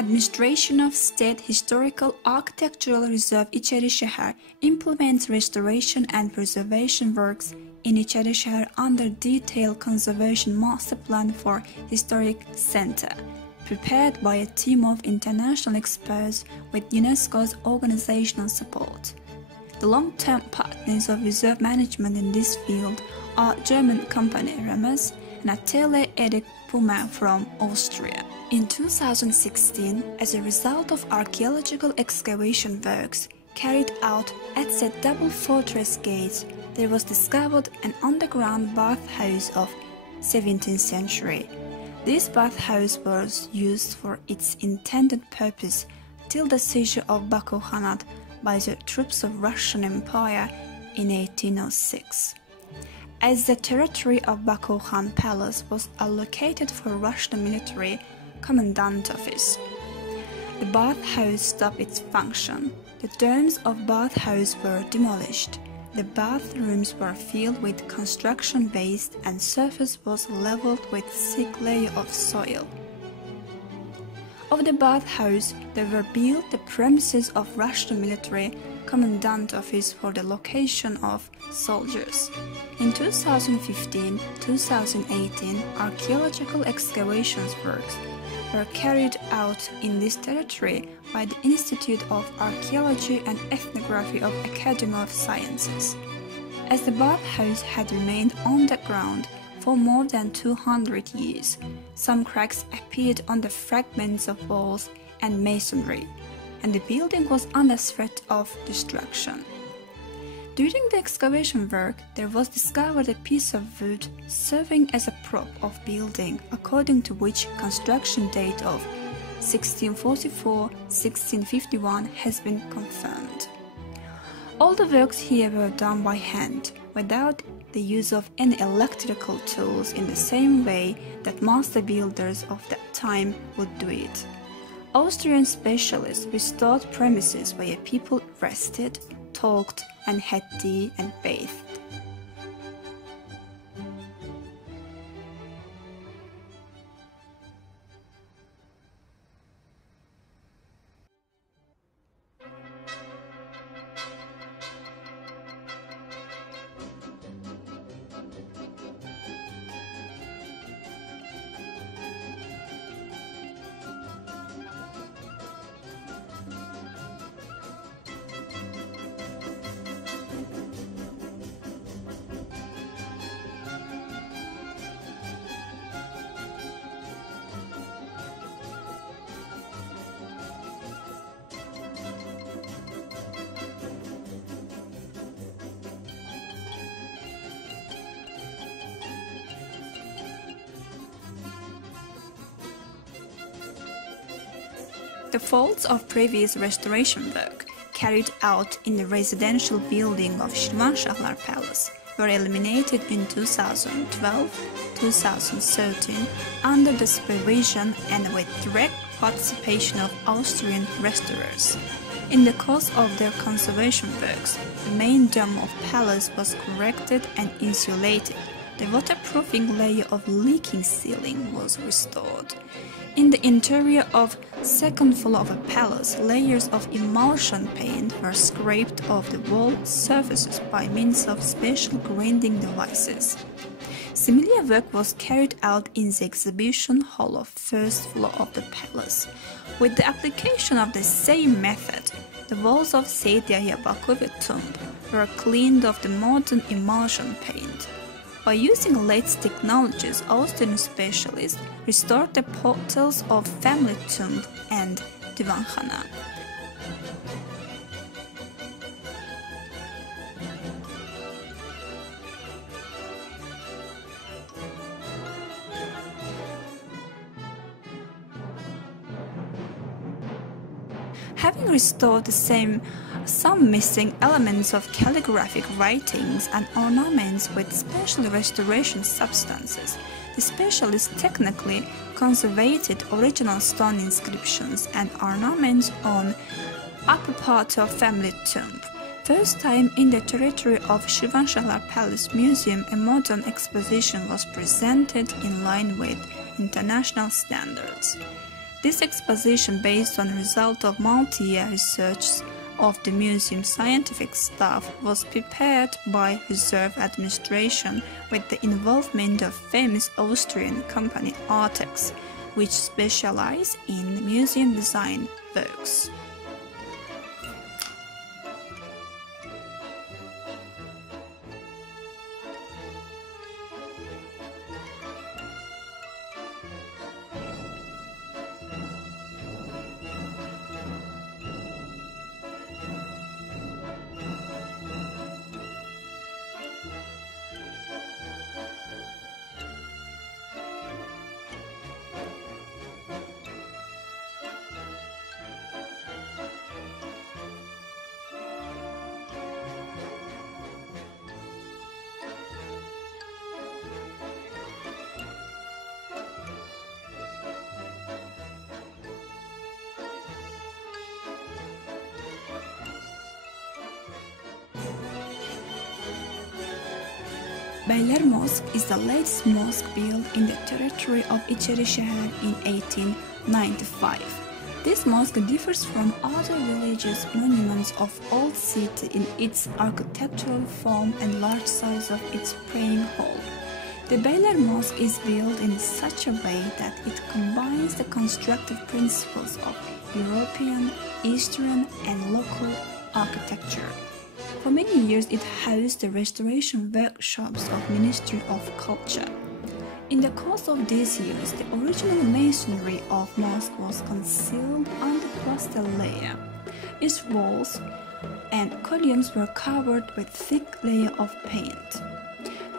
Administration of State Historical Architectural Reserve İçərişəhər implements restoration and preservation works in İçərişəhər under Detailed Conservation Master Plan for Historic Center, prepared by a team of international experts with UNESCO's organizational support. The long-term partners of reserve management in this field are German company Remes and Atelier Erik Pumer from Austria. In 2016, as a result of archaeological excavation works carried out at the Double Fortress Gates, there was discovered an underground bathhouse of 17th century. This bathhouse was used for its intended purpose till the seizure of Baku Khanate by the troops of Russian Empire in 1806. As the territory of Baku Khan Palace was allocated for Russian military commandant office, the bathhouse stopped its function. The domes of bathhouse were demolished. The bathrooms were filled with construction waste and surface was leveled with thick layer of soil. Of the bathhouse, there were built the premises of Russian military commandant office for the location of soldiers. In 2015-2018, archaeological excavations works were carried out in this territory by the Institute of Archaeology and Ethnography of Academy of Sciences. As the bathhouse had remained underground for more than 200 years, some cracks appeared on the fragments of walls and masonry, and the building was under threat of destruction. During the excavation work, there was discovered a piece of wood serving as a prop of building, according to which construction date of 1644-1651 has been confirmed. All the works here were done by hand, without the use of any electrical tools in the same way that master builders of that time would do it. Austrian specialists restored premises where people rested, talked, and had tea and bathed. The faults of previous restoration work carried out in the residential building of Şirvanşahlar Palace were eliminated in 2012-2013 under the supervision and with direct participation of Austrian restorers. In the course of their conservation works, the main dome of palace was corrected and insulated. The waterproofing layer of leaking ceiling was restored. In the interior of second floor of a palace, layers of emulsion paint were scraped off the wall surfaces by means of special grinding devices. Similar work was carried out in the exhibition hall of first floor of the palace. With the application of the same method, the walls of Səidə Rəşidlinin tomb were cleaned of the modern emulsion paint. By using latest technologies, Austrian specialists restored the portals of family tomb and divankhana. Having restored some missing elements of calligraphic writings and ornaments with special restoration substances, the specialists technically conserved original stone inscriptions and ornaments on upper part of family tomb. First time in the territory of Şirvanşahlar Palace Museum, a modern exposition was presented in line with international standards. This exposition, based on the result of multi-year research of the museum's scientific staff, was prepared by Reserve Administration with the involvement of famous Austrian company Tarix, which specializes in museum design works. Beyler Mosque is the latest mosque built in the territory of İçərişəhər in 1895. This mosque differs from other religious monuments of old city in its architectural form and large size of its praying hall. The Beyler Mosque is built in such a way that it combines the constructive principles of European, Eastern, and local architecture. For many years, it housed the restoration workshops of Ministry of Culture. In the course of these years, the original masonry of mosque was concealed under plaster layer. Its walls and columns were covered with thick layer of paint.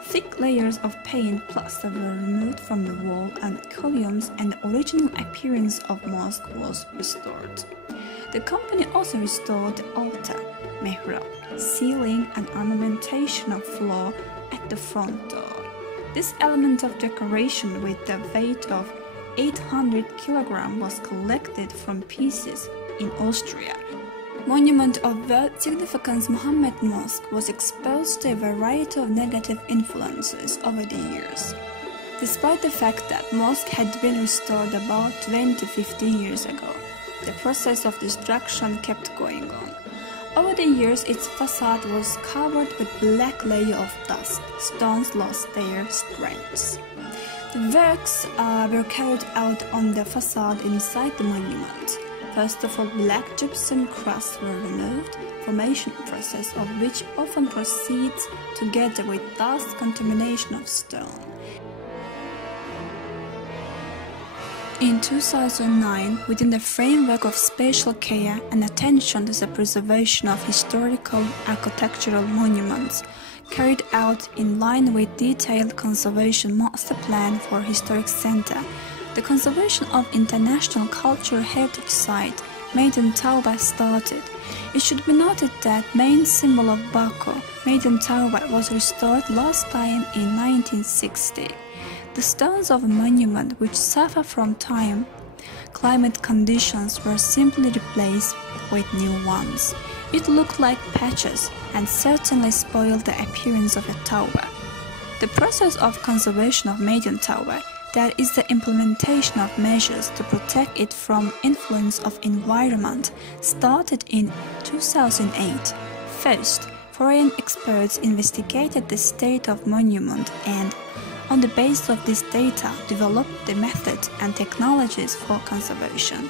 Thick layers of paint plaster were removed from the wall and columns, and the original appearance of mosque was restored. The company also restored the altar, mihrab, ceiling, and ornamentation of floor at the front door. This element of decoration with the weight of 800 kg was collected from pieces in Austria. Monument of world significance Muhammad Mosque was exposed to a variety of negative influences over the years. Despite the fact that mosque had been restored about 20-15 years ago, the process of destruction kept going on. Over the years, its facade was covered with black layer of dust. Stones lost their strength. The works were carried out on the facade inside the monument. First of all, black gypsum crusts were removed, formation process of which often proceeds together with dust contamination of stone. In 2009, within the framework of special care and attention to the preservation of historical architectural monuments, carried out in line with detailed conservation master plan for historic center, the conservation of international cultural heritage site, Meydan Tawbah, started. It should be noted that main symbol of Baku, Meydan Tawbah, was restored last time in 1960. The stones of a monument which suffer from time, climate conditions were simply replaced with new ones. It looked like patches and certainly spoiled the appearance of a Tawbah. The process of conservation of Meydan Tawbah, that is the implementation of measures to protect it from influence of environment, started in 2008. First, foreign experts investigated the state of monument and, on the basis of this data, developed the methods and technologies for conservation.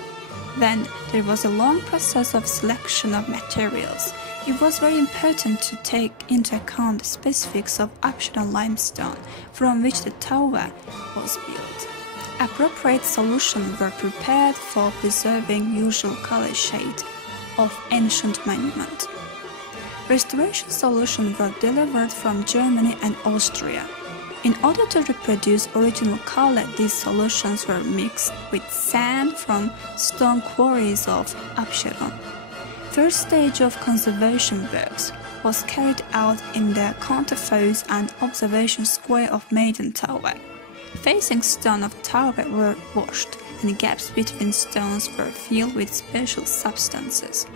Then there was a long process of selection of materials. It was very important to take into account the specifics of optional limestone from which the Tawbah was built. Appropriate solutions were prepared for preserving usual color shade of ancient monument. Restoration solutions were delivered from Germany and Austria. In order to reproduce original color, these solutions were mixed with sand from stone quarries of Absheron. First stage of conservation works was carried out in the counterforce and observation square of Meydan Tawbah. Facing stone of Tawbah were washed, and gaps between stones were filled with special substances.